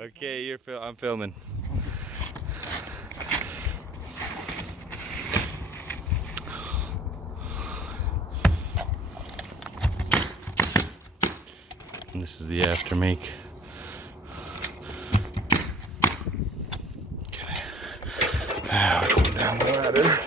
Okay, I'm filming. And this is the after make. Okay. Now we're going down the ladder.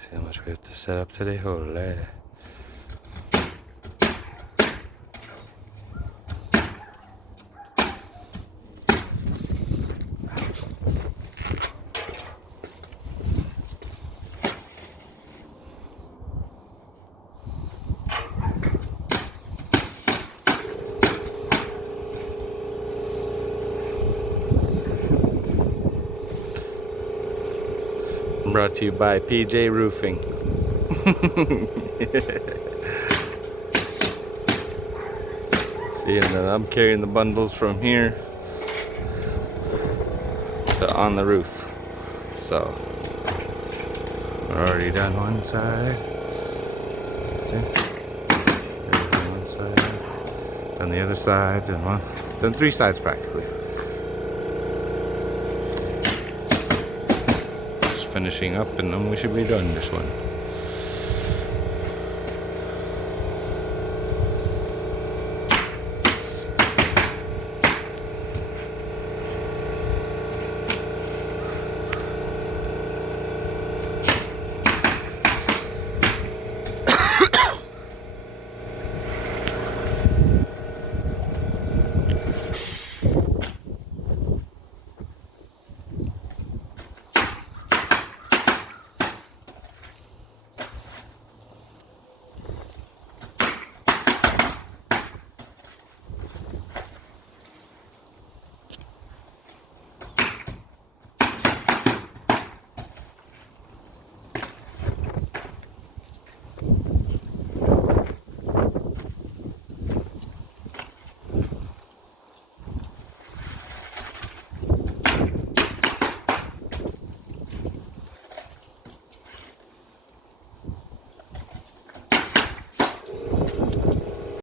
See how much we have to set up today? Holy. Brought to you by PJ Roofing. See, and then I'm carrying the bundles from here to on the roof. So we're already done one side. Done one side. Done the other side. Done 3 sides practically. Finishing up, and then we should be done this one.